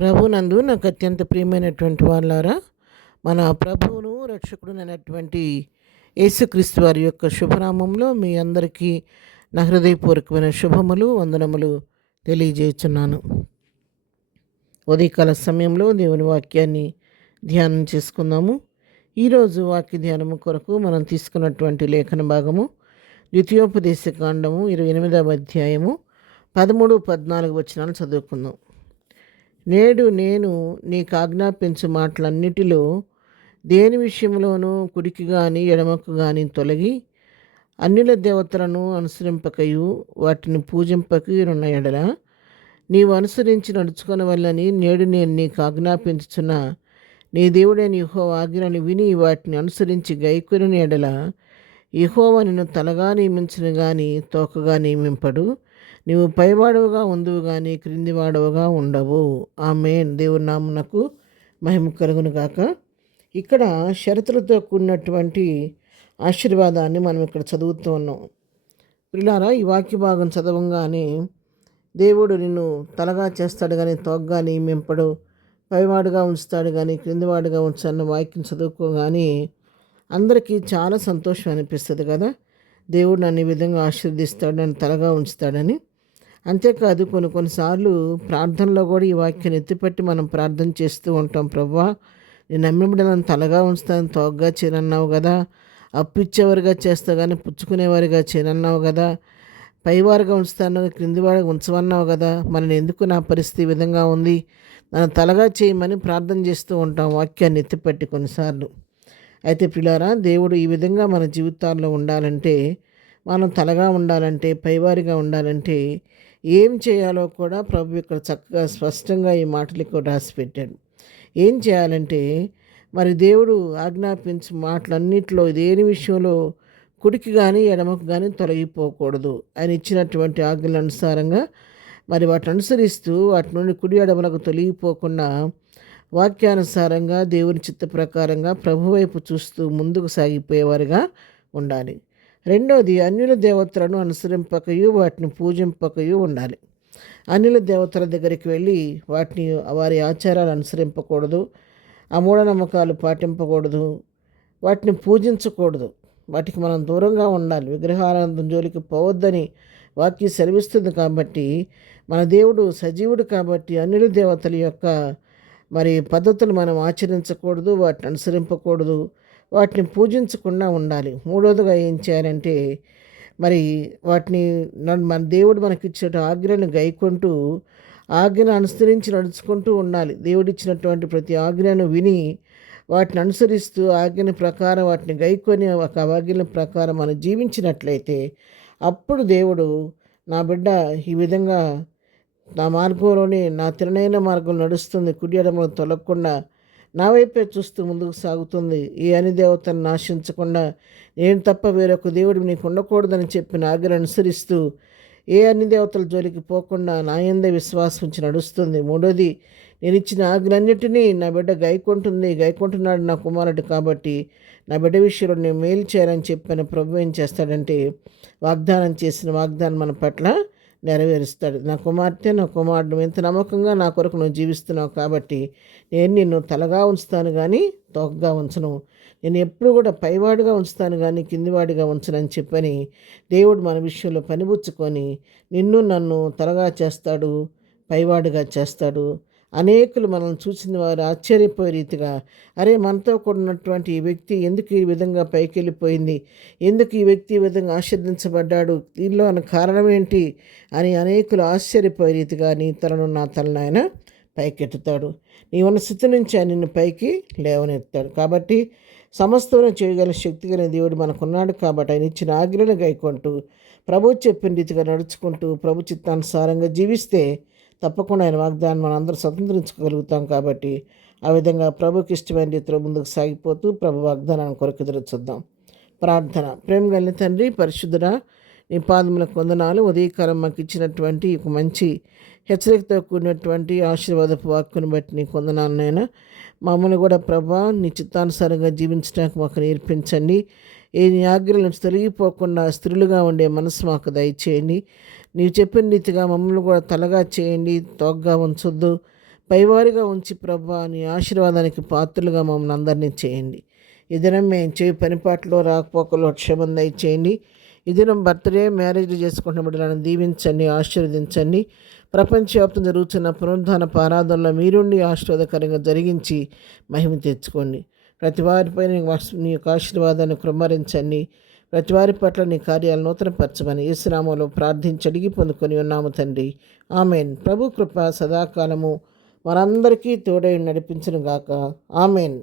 ప్రభునందు నాకు అత్యంత ప్రియమైనటువంటి వాళ్ళారా, మన ప్రభువును రక్షకుడునైనటువంటి యేసుక్రీస్తు వారి యొక్క శుభనామంలో మీ అందరికీ నా హృదయపూర్వకమైన శుభములు వందనములు తెలియజేస్తున్నాను. ఉదయకాల సమయంలో దేవుని వాక్యాన్ని ధ్యానం చేసుకుందాము. ఈరోజు వాక్య ధ్యానము కొరకు మనం తీసుకున్నటువంటి లేఖన భాగము ద్వితీయోపదేశ కాండము 28వ అధ్యాయము 13-14 వచనాలు చదువుకుందాం. నేడు నేను నీకు ఆజ్ఞాపించు మాటలన్నిటిలో దేని విషయంలోనూ కుడికి కానీ ఎడమకు కానీ తొలగి అన్యుల దేవతలను అనుసరింపకయు వాటిని పూజింపకయున్న ఎడల నీవు అనుసరించి నడుచుకున్న వల్లని నేడు నేను నీకు ఆజ్ఞాపించుచున్న నీ దేవుడైన యెహోవా ఆజ్ఞలను విని వాటిని అనుసరించి గైకొనిన ఎడల యెహోవా నిన్ను తలగా నియమించును గాని తోకగా నియమింపడు. నీవు పైవాడవుగా ఉందువు కానీ క్రిందివాడవుగా ఉండవు. ఆమేన్. దేవుని నామమునకు మహిమ కలుగును గాక. ఇక్కడ షరతులతో కూడినటువంటి ఆశీర్వాదాన్ని మనం ఇక్కడ చదువుతూ ఉన్నాం. పిల్లారా, ఈ వాక్య భాగం చదవంగానే దేవుడు నిన్ను తలగా చేస్తాడు కానీ తోగ్గా నియమింపడు, పైవాడుగా ఉంచుతాడు కానీ క్రిందివాడుగా ఉంచాలన్న వాక్యం చదువుకోగానే అందరికీ చాలా సంతోషం అనిపిస్తుంది కదా. దేవుడు నన్ను ఈ విధంగా ఆశీర్దిస్తాడు, నన్ను తలగా ఉంచుతాడని. అంతేకాదు కొన్నిసార్లు ప్రార్థనలో కూడా ఈ వాక్యాన్ని ఎత్తిపట్టి మనం ప్రార్థన చేస్తూ ఉంటాం. ప్రభువా, నేను నమ్మిబడిన తలగా ఉంచుతాను, తోగ్గా చేయనన్నావు కదా. అప్పు ఇచ్చేవారుగా చేస్తా కానీ పుచ్చుకునేవారిగా చేయనన్నావు కదా. పైవారుగా ఉంచుతాను, క్రిందివాడిగా ఉంచవన్నావు కదా. మరి ఎందుకు నా పరిస్థితి ఈ విధంగా ఉంది, నన్ను తలగా చేయమని ప్రార్థన చేస్తూ ఉంటాం వాక్యాన్ని ఎత్తిపట్టి కొన్నిసార్లు. అయితే పిల్లారా, దేవుడు ఈ విధంగా మన జీవితాల్లో ఉండాలంటే, మనం తలగా ఉండాలంటే, పైవారిగా ఉండాలంటే ఏం చేయాలో కూడా ప్రభు ఇక్కడ చక్కగా స్పష్టంగా ఈ మాటలు ఇక్కడ రాసిపెట్టాడు. ఏం చేయాలంటే, మరి దేవుడు ఆజ్ఞాపించే మాటలన్నింటిలో దేని విషయంలో కుడికి కానీ ఎడమకు కానీ తొలగిపోకూడదు. ఆయన ఇచ్చినటువంటి ఆజ్ఞల అనుసారంగా మరి వాటిని అనుసరిస్తూ వాటి నుండి కుడి ఎడమలకు తొలగిపోకుండా వాక్యానుసారంగా దేవుని చిత్త ప్రకారంగా ప్రభు వైపు చూస్తూ ముందుకు సాగిపోయేవారుగా ఉండాలి. రెండోది, అన్యుల దేవతలను అనుసరింపకయు వాటిని పూజింపకయు ఉండాలి. అన్యుల దేవతల దగ్గరికి వెళ్ళి వారి ఆచారాలు అనుసరింపకూడదు, ఆ మూఢనమ్మకాలు పాటింపకూడదు, వాటిని పూజించకూడదు. వాటికి మనం దూరంగా ఉండాలి. విగ్రహారాధన జోలికి పోవద్దని వాక్యం సెలవిస్తుంది. కాబట్టి మన దేవుడు సజీవుడు కాబట్టి అన్యుల దేవతల యొక్క మరి పద్ధతులు మనం ఆచరించకూడదు, వాటిని అనుసరింపకూడదు, వాటిని పూజించకుండా ఉండాలి. మూడోదిగా ఏం చేయాలంటే, మరి వాటిని మన దేవుడు మనకిచ్చిన ఆజ్ఞలను గైకొంటూ ఆజ్ఞను అనుసరించి నడుచుకుంటూ ఉండాలి. దేవుడిచ్చినటువంటి ప్రతి ఆజ్ఞను విని వాటిని అనుసరిస్తూ ఆజ్ఞల ప్రకారం వాటిని గైకొని ఒక ఆజ్ఞల ప్రకారం మనం జీవించినట్లయితే అప్పుడు దేవుడు, నా బిడ్డ ఈ విధంగా నా మార్గంలోనే నా తిరణైన మార్గం నడుస్తుంది, కుడి ఎడమలు తొలగకుండా నా వైపే చూస్తూ ముందుకు సాగుతుంది, ఏ అని దేవతను నాశించకుండా నేను తప్ప వేరొక దేవుడు నీకు ఉండకూడదని చెప్పిన ఆజ్ఞను అనుసరిస్తూ ఏ అన్ని దేవతల జోలికి పోకుండా నా యందే విశ్వాసం ఉంచి నడుస్తుంది. మూడోది, నేను ఇచ్చిన ఆజ్ఞలన్నిటినీ నా బిడ్డ గైకొంటున్నాడు నా కుమారుడు కాబట్టి నా బిడ్డ విషయంలో నేను మేలు చేయాలని చెప్పిన ప్రభు ఏం చేస్తాడంటే, వాగ్దానం చేసిన వాగ్దానం మన పట్ల నెరవేరుస్తాడు. నా కుమార్తె, నా కుమారుడు, ఎంత నమ్మకంగా నా కొరకు నువ్వు జీవిస్తున్నావు కాబట్టి నేను నిన్ను తలగా ఉంచుతాను కానీ తోకగా ఉంచను. నేను ఎప్పుడు కూడా పైవాడిగా ఉంచుతాను కానీ కిందివాడిగా ఉంచనని చెప్పని దేవుడు మన విషయంలో పనిపుచ్చుకొని నిన్ను నన్ను తలగా చేస్తాడు, పైవాడిగా చేస్తాడు. అనేకులు మనల్ని చూసిన వారు ఆశ్చర్యపోయే రీతిగా, అరే మనతో కూడినటువంటి ఈ వ్యక్తి ఎందుకు ఈ విధంగా పైకి వెళ్ళిపోయింది, ఎందుకు ఈ వ్యక్తి ఈ విధంగా ఆశీర్దించబడ్డాడు, దీనిలో అన్న కారణం ఏంటి అని అనేకులు ఆశ్చర్యపోయే రీతిగా నీ తలను నా తలను ఆయన పైకెత్తుతాడు. నీ ఉన్న స్థితి నుంచి ఆయన నిన్ను పైకి లేవనెత్తాడు. కాబట్టి సమస్తను చేయగల శక్తి కలిగిన దేవుడు మనకున్నాడు. కాబట్టి ఆయన ఇచ్చిన ఆజ్ఞలను గైకొంటూ ప్రభు చెప్పిన రీతిగా నడుచుకుంటూ ప్రభు చిత్తానుసారంగా జీవిస్తే తప్పకుండా ఆయన వాగ్దానం మనం అందరూ స్వతంత్రించుకోగలుగుతాం. కాబట్టి ఆ విధంగా ప్రభుకి ఇష్టమైన రీతిలో ముందుకు సాగిపోతూ ప్రభు వాగ్దానాన్ని కొరకు ఎదురు చూద్దాం. ప్రార్థన. ప్రేమ కలిగిన తండ్రి, పరిశుద్ధుడా, నీ పాదములకు వందనాలు. ఉదయకాలం మాకు ఇచ్చినటువంటి ఒక మంచి హెచ్చరికతో కూడినటువంటి ఆశీర్వాదపు వాక్కుని బట్టి నీకు వందనాలు నాయనా. మమ్మల్ని కూడా ప్రభా నీ చిత్తానుసారంగా జీవించడానికి మాకు నేర్పించండి. ఏ నీ ఆజ్ఞల నుంచి తొలగిపోకుండా స్త్రీలుగా ఉండే మనసు మాకు దయచేయండి. నీవు చెప్పిన రీతిగా మమ్మల్ని కూడా తలగా చేయండి, తోగ్గా ఉంచొద్దు, పైవారిగా ఉంచి ప్రభా నీ ఆశీర్వాదానికి పాత్రలుగా మమ్మల్ని అందరినీ చేయండి. ఈ దినం మేము చేయి పనిపాట్లో రాకపోకలో క్షేమం దయచేయండి. ఈ దినం బర్త్డే మ్యారేజ్లు చేసుకుంటున్న బిడ్డలను దీవించండి, ఆశీర్వదించండి. ప్రపంచవ్యాప్తం జరుగుతున్న పునరుద్ధాన ఆరాధనలో మీరుండి ఆశీర్వాదకరంగా జరిగించి మహిమ తెచ్చుకోండి. ప్రతి వారిపైన నీ యొక్క ఆశీర్వాదాన్ని కృమ్మరించండి. ప్రతి వారి పట్ల నీ కార్యాలు నూతనపరచమని యేసునామములో ప్రార్థించి అడిగి పొందుకొని ఉన్నాము తండ్రి. ఆమెన్. ప్రభు కృప సదాకాలము మనందరికీ తోడై నడిపించును గాక. ఆమెన్.